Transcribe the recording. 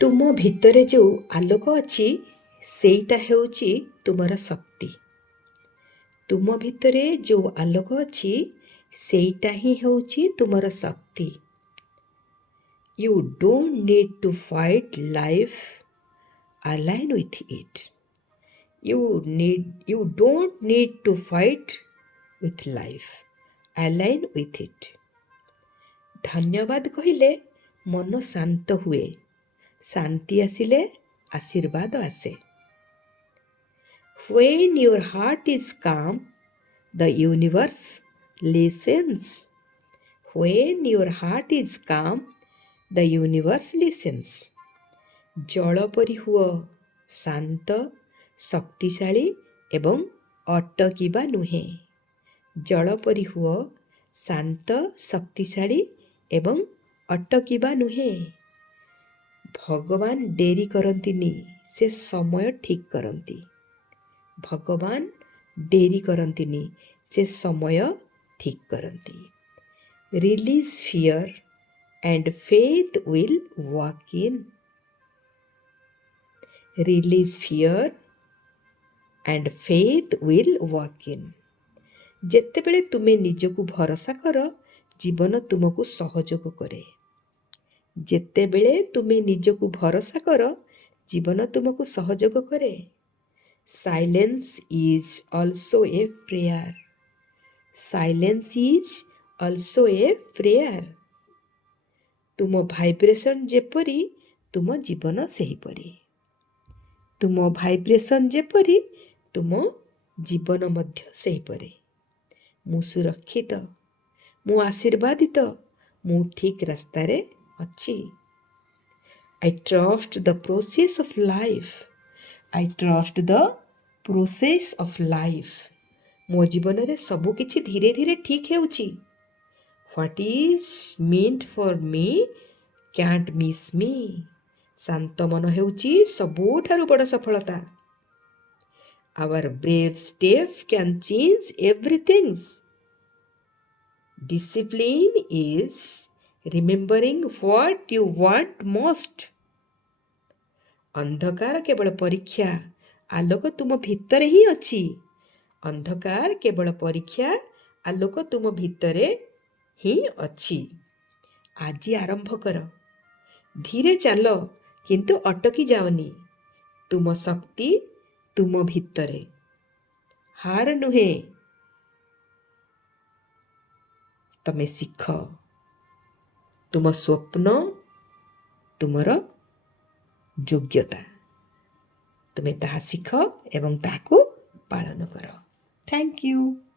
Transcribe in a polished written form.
ତୁମ ଭିତରେ ଯେଉଁ ଆଲୋକ ଅଛି ସେଇଟା ହେଉଛି ତୁମର ଶକ୍ତି। ତୁମ ଭିତରେ ଯେଉଁ ଆଲୋକ ଅଛି ସେଇଟା ହିଁ ହେଉଛି ତୁମର ଶକ୍ତି। You don't need to fight life, align with it. You don't need to fight with life, align with it. ଧନ୍ୟବାଦ କହିଲେ ମନ ଶାନ୍ତ ହୁଏ, ଶାନ୍ତି ଆସିଲେ ଆଶୀର୍ବାଦ ଆସେ। When your heart is calm, the universe listens. When your heart is calm, the universe listens. ଜଳ ପରି ହୁଅ ଶାନ୍ତ, ଶକ୍ତିଶାଳୀ ଏବଂ ଅଟକିବା ନୁହେଁ। ଜଳ ପରି ହୁଅ ଶାନ୍ତ, ଶକ୍ତିଶାଳୀ ଏବଂ ଅଟକିବା ନୁହେଁ। ଭଗବାନ ଡେରି କରନ୍ତିନି, ସେ ସମୟ ଠିକ୍ କରନ୍ତି। ଭଗବାନ ଡେରି କରନ୍ତିନି, ସେ ସମୟ ଠିକ୍ କରନ୍ତି। Release fear and faith will walk in. Release fear and faith will walk in. ଯେତେବେଳେ ତୁମେ ନିଜକୁ ଭରସା କର, ଜୀବନ ତୁମକୁ ସହଯୋଗ କରେ। ଯେତେବେଳେ ତୁମେ ନିଜକୁ ଭରସା କର, ଜୀବନ ତୁମକୁ ସହଯୋଗ କରେ। Silence is also a prayer. Silence is also a prayer. ତୁମ ଭାଇବ୍ରେସନ୍ ଯେପରି ତୁମ ଜୀବନ ସେହିପରି। ତୁମ ଭାଇବ୍ରେସନ୍ ଯେପରି ତୁମ ଜୀବନ ମଧ୍ୟ ସେହିପରି। ମୁଁ ସୁରକ୍ଷିତ, ମୁଁ ଆଶୀର୍ବାଦିତ, ମୁଁ ଠିକ୍ ରାସ୍ତାରେ ଅଛି। I trust the process of life. I trust the process of life. ମୋ ଜୀବନରେ ସବୁ କିଛି ଧୀରେ ଧୀରେ ଠିକ୍ ହେଉଛି। What is meant for me can't miss me. ଶାନ୍ତ ମନ ହେଉଛି ସବୁଠାରୁ ବଡ଼ ସଫଳତା। Our brave step can change everything. Discipline is remembering what you want most. ଅନ୍ଧକାର କେବଳ ପରୀକ୍ଷା, ଆଲୋକ ତୁମ ଭିତରେ ହିଁ ଅଛି। ଅନ୍ଧକାର କେବଳ ପରୀକ୍ଷା, ଆଲୋକ ତୁମ ଭିତରେ ହିଁ ଅଛି। ଆଜି ଆରମ୍ଭ କର, ଧୀରେ ଚାଲ କିନ୍ତୁ ଅଟକି ଯାଅନି। ତୁମ ଶକ୍ତି ତୁମ ଭିତରେ, ହାର ନୁହେଁ। ତମେ ଶିଖ, ତୁମ ସ୍ୱପ୍ନ ତୁମର ଯୋଗ୍ୟତା। ତୁମେ ତାହା ଶିଖ ଏବଂ ତାହାକୁ ପାଳନ କର। Thank you.